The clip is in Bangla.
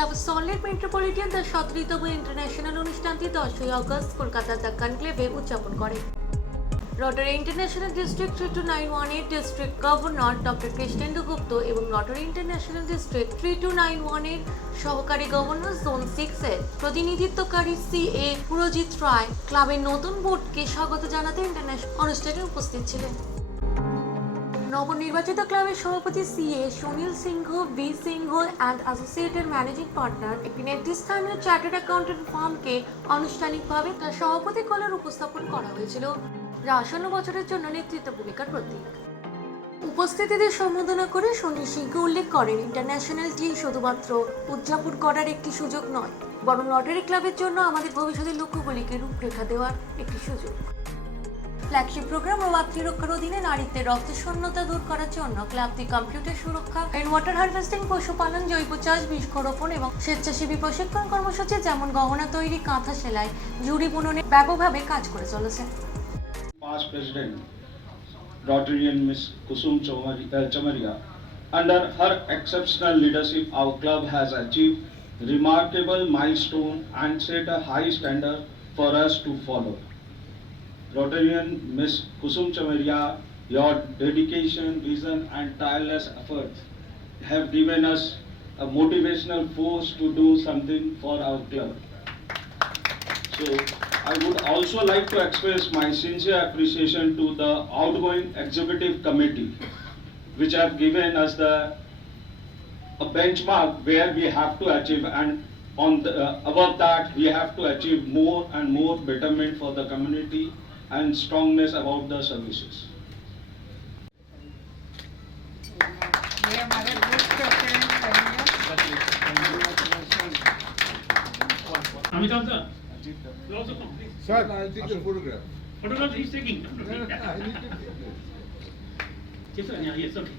মেট্রোপলিটন তার সতেরোতম ইন্টারন্যাশনাল অনুষ্ঠানটি দশই অগস্ট কলকাতার দ্য কনক্লেভে উদযাপন করে। Rotary International district three two nine one ওয়ানের district governor doctor Krishnendu Gupta এবং Rotary International district three two nine one ওয়ানের সহকারী গভর্নর জোন সিক্সের প্রতিনিধিত্বকারী সি এ পুরজিৎ রায় ক্লাবের নতুন বোর্ডকে স্বাগত জানাতে ইন্টারন্যাশনাল অনুষ্ঠানে উপস্থিত ছিলেন। নবনির্বাচিত ক্লাবের সভাপতি C A Sunil Singh, B Singh and associated managing partner একটি নেতৃস্থানীয় চার্টার্ড অ্যাকাউন্টেন্ট ফার্মকে আনুষ্ঠানিকভাবে তার সভাপতি কলার উপস্থাপন করা হয়েছিল। যা আসন্ন বছরের জন্য নেতৃত্ব ভূমিকার প্রতীক। উপস্থিতিদের সম্বোধনা করে সুনীল সিংহ উল্লেখ করেন ইন্টারন্যাশনাল টি শুধুমাত্র উদযাপন করার একটি সুযোগ নয়, বরং লটারি ক্লাবের জন্য আমাদের ভবিষ্যতের লক্ষ্যগুলিকে রূপরেখা দেওয়ার একটি সুযোগ। ফ্ল্যাগশিপ প্রোগ্রাম ও আত্মীয়রক্ষার অধীনে নারীদের রক্ত শূন্যতা দূর করার জন্য ক্লাবটি কম্পিউটার সুরক্ষা এন ওয়াটার হারভেস্টিং পশুপালন, জৈব চাষ বৃক্ষরোপণ এবং স্বেচ্ছাসেবী প্রশিক্ষণ কর্মসূচি যেমন গহনা তৈরি, কাঁথা সেলাই, জুড়ি বুননে ব্যাপকভাবে কাজ করে চলেছে। পাঁচ president Rotarian Miss Kusum Chamaria under her exceptional leadership our club has achieve remarkable milestone and set a high standard for us to follow Rotarian Miss Kusum Chamaria, your dedication, vision and tireless efforts have given us a motivational force to do something for our club. So I would also like to express my sincere appreciation to the outgoing executive committee, which have given us the a benchmark where we have to achieve and on the, uh, above that, we have to achieve more and more betterment for the community and strongness about the services. Amitabh sir. Sir, I'll take the photograph. Photograph he's taking. yes, sir, yeah, yes, okay.